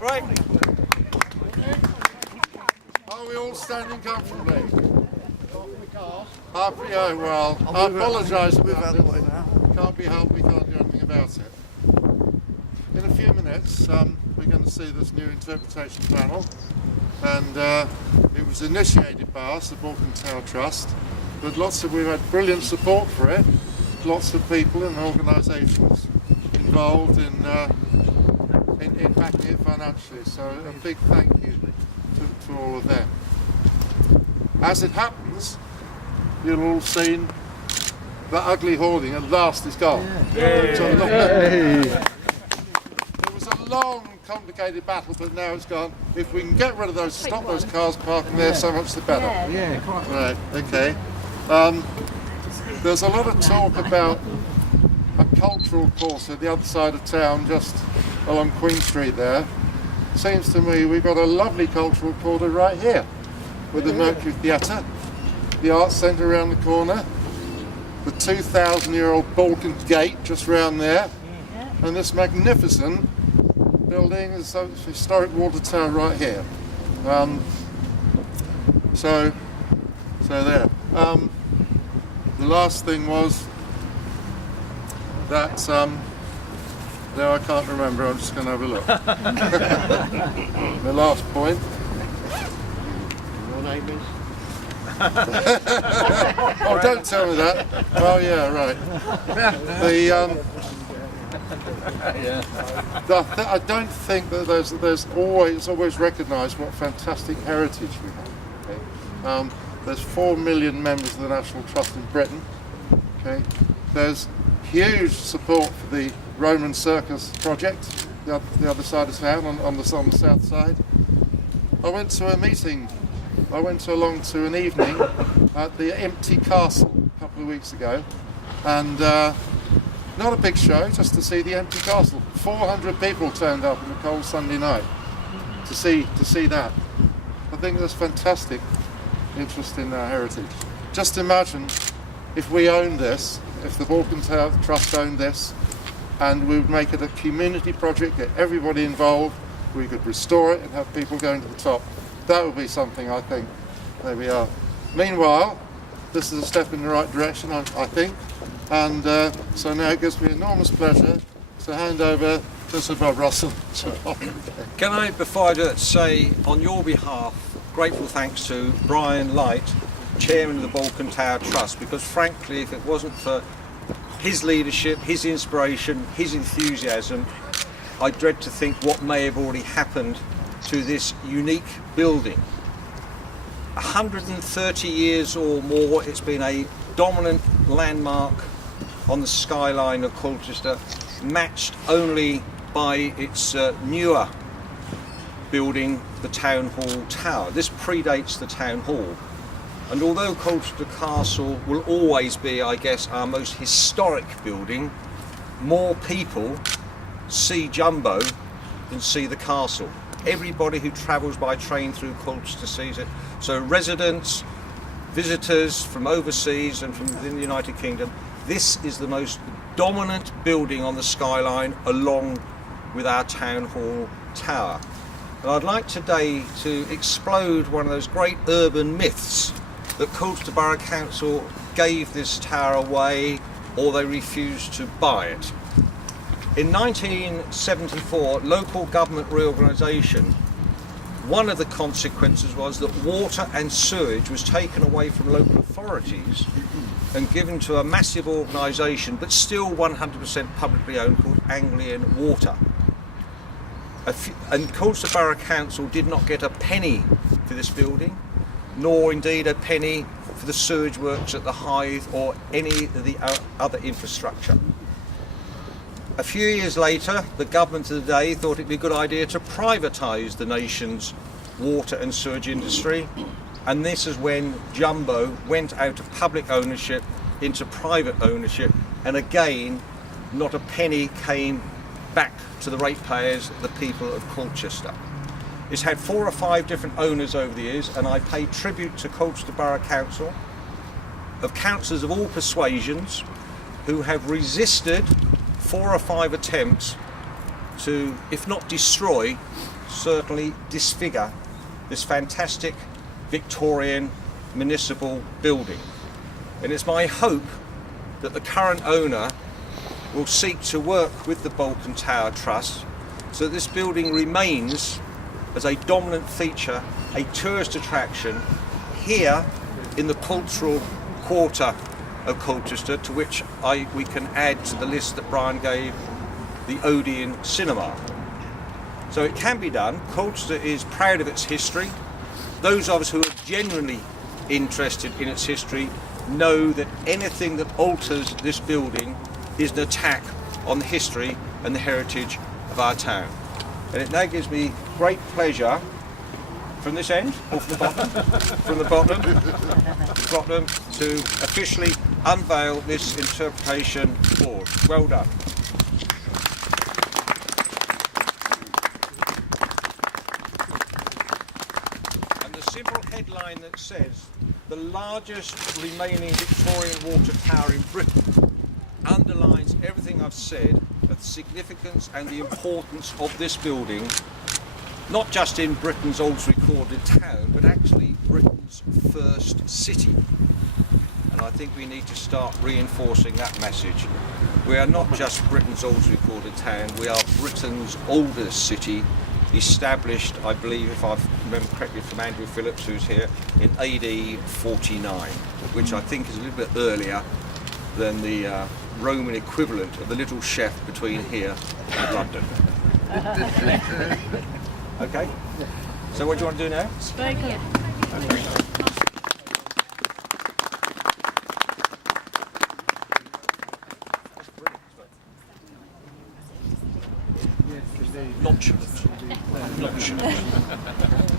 Right. Are we all standing comfortably? Yeah, well, I apologise about it. Can't be helped, we can't do anything about it. In a few minutes, we're going to see this new interpretation panel, and it was initiated by us, the Balkan Tower Trust, but we've had brilliant support for it, lots of people and organisations involved in backing it financially, so a big thank you to all of them. As it happens, you've all seen the ugly hoarding at last is gone. It was a long, complicated battle, but now it's gone. If we can get rid of those, stop those cars parking there, so much the better. Yeah, quite right. Okay. There's a lot of talk about a cultural course at the other side of town, just along Queen Street there. Seems to me we've got a lovely cultural quarter right here, with the Mercury Theatre, the Arts Centre around the corner, the 2,000-year-old Balkan Gate just round there, and this magnificent building is a historic water tower right here. So there. The last thing was that, no, I can't remember, I'm just going to have a look. The last point. Your name is? Oh, don't tell me that. Oh, yeah, right. I don't think that there's always recognised what fantastic heritage we have. Okay? There's 4 million members of the National Trust in Britain. Okay? There's huge support for the Roman Circus project, the other side of town, on the south side. I went along to an evening at the empty castle a couple of weeks ago, and not a big show, just to see the empty castle. 400 people turned up on a cold Sunday night to see that. I think there's fantastic interest in our heritage. Just imagine if we owned this, if the Balkan Tower Trust owned this, and we would make it a community project, get everybody involved, we could restore it and have people going to the top. That would be something, I think. There we are. Meanwhile, this is a step in the right direction, I think, and so now it gives me enormous pleasure to hand over to Sir Bob Russell. Can I, before I do that, say on your behalf, grateful thanks to Brian Light, Chairman of the Balkan Tower Trust, because frankly, if it wasn't for his leadership, his inspiration, his enthusiasm, I dread to think what may have already happened to this unique building. 130 years or more, it's been a dominant landmark on the skyline of Colchester, matched only by its newer building, the Town Hall Tower. This predates the Town Hall, and although Colchester Castle will always be, I guess, our most historic building, more people see Jumbo than see the castle. Everybody who travels by train through Colchester sees it. So residents, visitors from overseas and from within the United Kingdom, this is the most dominant building on the skyline, along with our Town Hall Tower. And I'd like today to explode one of those great urban myths that Colchester Borough Council gave this tower away, or they refused to buy it. In 1974, local government reorganisation, one of the consequences was that water and sewage was taken away from local authorities and given to a massive organisation, but still 100% publicly owned, called Anglian Water. And Colchester Borough Council did not get a penny for this building, nor indeed a penny for the sewage works at the Hythe or any of the other infrastructure. A few years later, the government of the day thought it'd be a good idea to privatise the nation's water and sewage industry, and this is when Jumbo went out of public ownership into private ownership, and again, not a penny came back to the ratepayers, the people of Colchester. It's had 4 or 5 different owners over the years, and I pay tribute to Colchester Borough Council, of councillors of all persuasions, who have resisted 4 or 5 attempts to, if not destroy, certainly disfigure this fantastic Victorian municipal building. And it's my hope that the current owner will seek to work with the Balkan Tower Trust so that this building remains as a dominant feature, a tourist attraction here in the cultural quarter of Colchester, to which we can add to the list that Brian gave the Odeon Cinema. So it can be done. Colchester is proud of its history. Those of us who are genuinely interested in its history know that anything that alters this building is an attack on the history and the heritage of our town. And it now gives me great pleasure, from this end, or from the bottom, from the bottom, to officially unveil this interpretation board. Well done. And the simple headline that says, the largest remaining Victorian water tower in Britain, underlines everything I've said of the significance and the importance of this building, not just in Britain's oldest recorded town, but actually Britain's first city. And I think we need to start reinforcing that message. We are not just Britain's oldest recorded town, we are Britain's oldest city, established, I believe, if I remember correctly from Andrew Phillips, who's here, in AD 49, which I think is a little bit earlier than the Roman equivalent of the little chef between here and London. Okay? So what do you want to do now? Very good. Okay. Nonchalant. Nonchalant.